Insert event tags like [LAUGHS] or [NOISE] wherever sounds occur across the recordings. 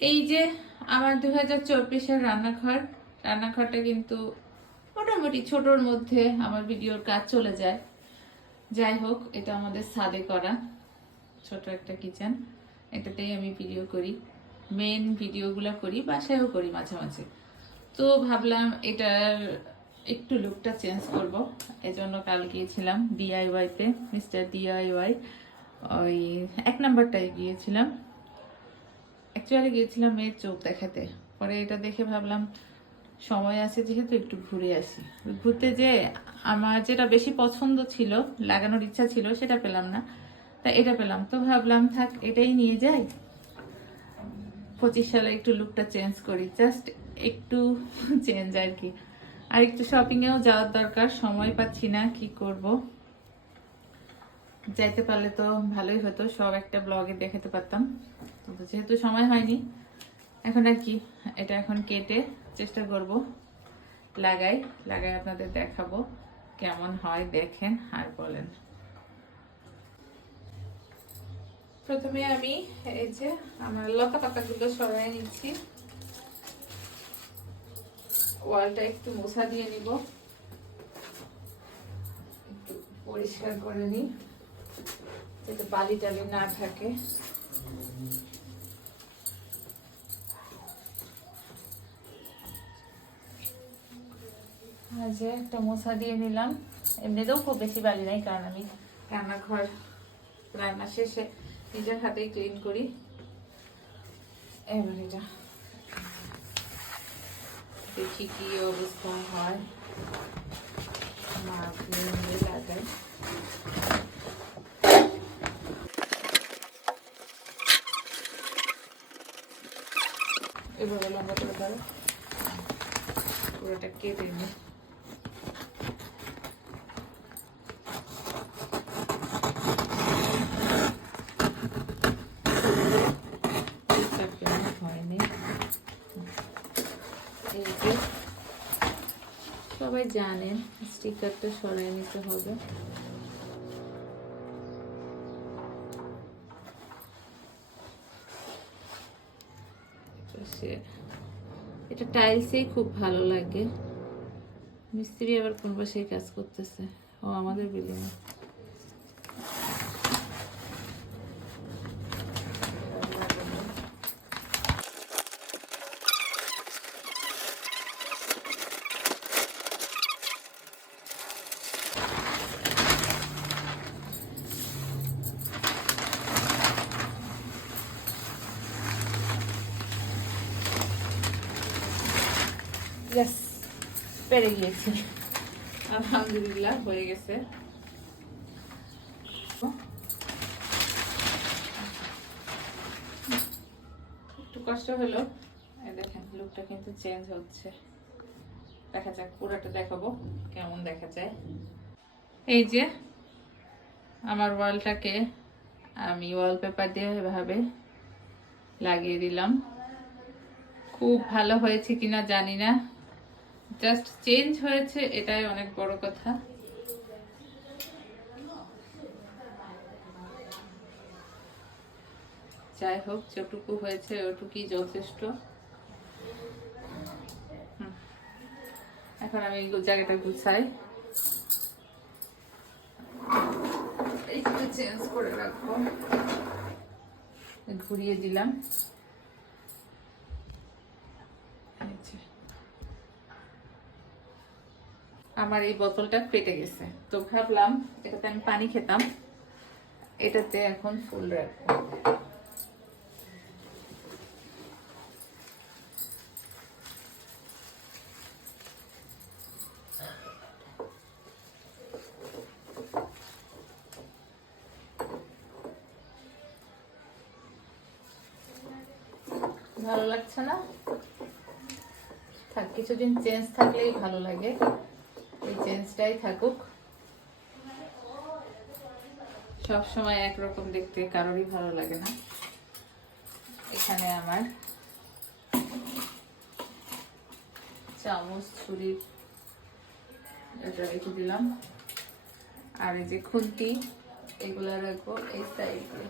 এই যে আমার দু হাজার চব্বিশের রান্নাঘর, রান্নাঘরটা কিন্তু মোটামুটি ছোটর মধ্যে আমার ভিডিওর কাজ চলে যায়। যাই হোক, এটা আমাদের ছাদে করা, ছোট একটা কিচেন। এটাতেই আমি ভিডিও করি মেন ভিডিওগুলো করি, বাসায়ও করি মাঝে মাঝে। তো ভাবলাম এটার একটু লুকটা চেঞ্জ করব। এজন্য কাল গিয়েছিলাম ডিআইওয়াইতে মিস্টার ডিআইওয়াই ওই এক নাম্বারটায় গিয়েছিলাম। অ্যাকচুয়ালি গিয়েছিলাম মেয়ের চোখ দেখাতে। পরে এটা দেখে ভাবলাম, সময় আছে যেহেতু একটু ঘুরে আসি। ঘুরতে যে আমার যেটা বেশি পছন্দ ছিল, লাগানোর ইচ্ছা ছিল, সেটা পেলাম না। তা এটা পেলাম। তো ভাবলাম, থাক, এটাই নিয়ে যাই। পঁচিশ সালে একটু লুকটা চেঞ্জ করি। জাস্ট একটু [LAUGHS] চেঞ্জ আর কি। আর একটু শপিংয়েও যাওয়ার দরকার, সময় পাচ্ছি না, কি করব? যাইতে পারলে তো ভালোই হতো, সব একটা ব্লগে দেখাতে পারতাম। কিন্তু যেহেতু সময় হয়নি, এখন আর কি, এটা এখন কেটে চেষ্টা করব লাগাই লাগাই আপনাদের দেখাবো কেমন হয়, দেখেন আর বলেন। প্রথমে আমি এই যে আমার লতা পাতাগুলো সরাই নিচ্ছি। ওয়ালটা একটু মোছা দিয়ে নিব। একটু পরিষ্কার করে নিই। যাতে বালি টালি না থাকে। যে একটা মোছা দিয়ে নিলাম। এমনিতেও খুব বেশি বালি নাই, কারণ আমি রান্নাঘর রান্না শেষে নিজের হাতেই ক্লিন করি। এবার এটা দেখি কি অবস্থা হয়। মা ক্লিন এভাবে লম্বা করে ধরো। পুরোটা কেটে নিই। সবাই জানেন স্টিকারটা সরাই নিতে হবে। সে এটা টাইলসেই খুব ভালো লাগে। মিস্ত্রি আবার কোন পাশে কাজ করতেছে। ও আমাদের বিল্ডিং ইয়েস পেরে গিয়েছি। আলহামদুলিল্লাহ, হয়ে গেছে। একটু কষ্ট হলো। দেখেন লুকটা কিন্তু চেঞ্জ হচ্ছে। দেখা যাক, পুরোটা দেখাবো, কেমন দেখা যায়। এই যে, আমার ওয়ালটাকে আমি ওয়ালপেপার দিয়ে এভাবে লাগিয়ে দিলাম। খুব ভালো হয়েছে কিনা জানি না। জাস্ট চেঞ্জ হয়েছে এটাই অনেক বড় কথা। যাই হোক যতটুকু হয়েছে ওটুকুই যথেষ্ট। এখন আমি জায়গাটা গুছাই। একটু চেঞ্জ করে রাখব। ঘুরিয়ে দিলাম এই যে। আমার এই বোতলটা ফেটে গেছে। তো ভাবলাম এটাতে আমি পানি খেতাম। এটাতে এখন ফুল রাখব। ভালো লাগছে না? থাক, কিছুদিন চেঞ্জ থাকলেই ভালো লাগে। চেঞ্জটাই থাকুক। সব সময় একরকম দেখতে কারোরই ভালো লাগে না। এখানে আমার চামচ, ছুরি, এটা রেখে দিলাম। আর এই যে খুন্তি, এগুলো রাখব এই সাইডে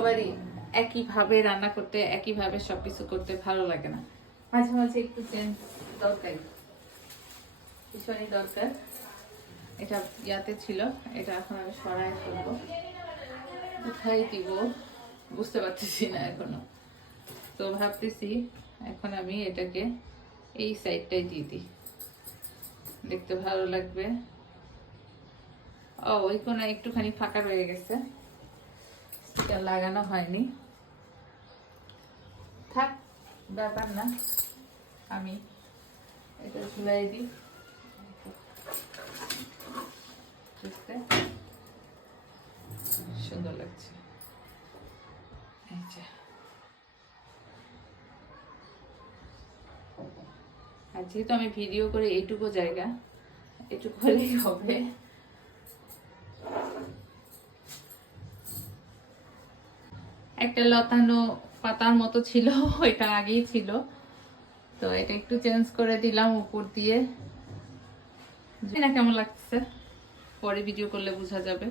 সবারই একইভাবে রান্না করতে, একইভাবে সবকিছু করতে ভালো লাগে না। মাঝে মাঝে একটু চেঞ্জ দরকারি ভীষণই দরকার। এটা ইয়াতে ছিল, এটা এখন আমি সরাই ফেলব। কোথায় দিব। বুঝতে পারতেছি না এখনও। তো ভাবতেছি এখন আমি এটাকে এই সাইডটাই দিয়ে দিই। দেখতে ভালো লাগবে। ও, ওই কোনা একটুখানি ফাঁকা রয়ে গেছে। স্টিকার লাগানো হয়নি। থাক, ব্যাপার না। আমি এটা ঝুলাই দিই। সুন্দর লাগছে। আর যেহেতু আমি ভিডিও করে এইটুকু জায়গা, এটুকু হলেই হবে। একটা লতানো পাতার মতো ছিল [LAUGHS] এটা আগেই ছিল। তো এটা একটু চেঞ্জ করে দিলাম উপর দিয়ে। না কেমন লাগছে। পরে ভিডিও করলে বোঝা যাবে।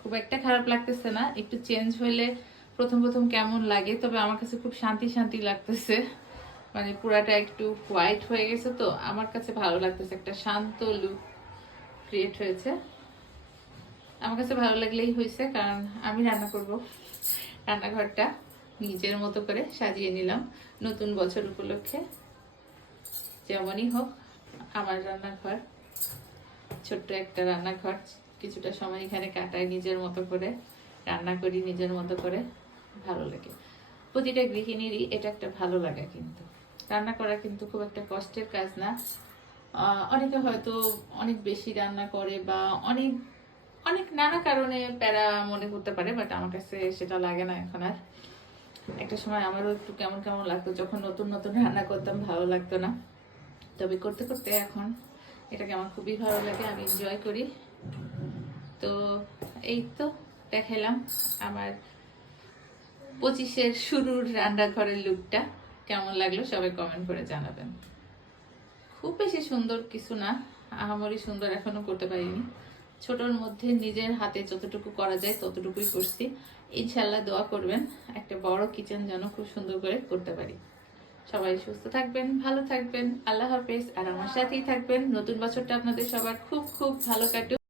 খুব একটা খারাপ লাগতেছে না। একটু চেঞ্জ হইলে প্রথম প্রথম কেমন লাগে, তবে আমার কাছে খুব শান্তি শান্তি লাগতেছে। মানে পুরাটা একটু হোয়াইট হয়ে গেছে তো। আমার কাছে ভালো লাগতেছে, একটা শান্ত লুক ক্রিয়েট হয়েছে। আমার কাছে ভালো লাগলেই হয়েছে, কারণ আমি রান্না করব। রান্নাঘরটা নিজের মতো করে সাজিয়ে নিলাম নতুন বছর উপলক্ষে। যেমনই হোক, আমার রান্নাঘর, ছোট্ট একটা রান্নাঘর, কিছুটা সময় এখানে কাটাই নিজের মতো করে, রান্না করি নিজের মতো করে, ভালো লাগে। প্রতিটা গৃহিণীরই এটা একটা ভালো লাগে কিন্তু। রান্না করা কিন্তু খুব একটা কষ্টের কাজ না। অনেকে হয়তো অনেক বেশি রান্না করে বা অনেক অনেক নানা কারণে প্যারা মনে করতে পারে বাট আমার কাছে সেটা লাগে না এখন আর। একটা সময় আমারও একটু কেমন কেমন লাগতো, যখন নতুন নতুন রান্না করতাম, ভালো লাগতো না। তবে করতে করতে এখন এটাকে আমার খুবই ভালো লাগে, আমি এনজয় করি। তো এই তো দেখালাম আমার পঁচিশের শুরুর রান্নাঘরের লুকটা। কেমন লাগল সবাই কমেন্ট করে জানাবেন। খুব বেশি সুন্দর কিছু না, আহামরি সুন্দর এখনও করতে পারিনি। ছোটর মধ্যে নিজের হাতে যতটুকু করা যায় ততটুকুই করছি। ইনশাল্লাহ দোয়া করবেন, একটা বড় কিচেন যেন খুব সুন্দর করে করতে পারি। সবাই সুস্থ থাকবেন, ভালো থাকবেন, আল্লাহ হাফেজ। আর আমার সাথেই থাকবেন। নতুন বছরটা আপনাদের সবার খুব খুব ভালো কাটুক।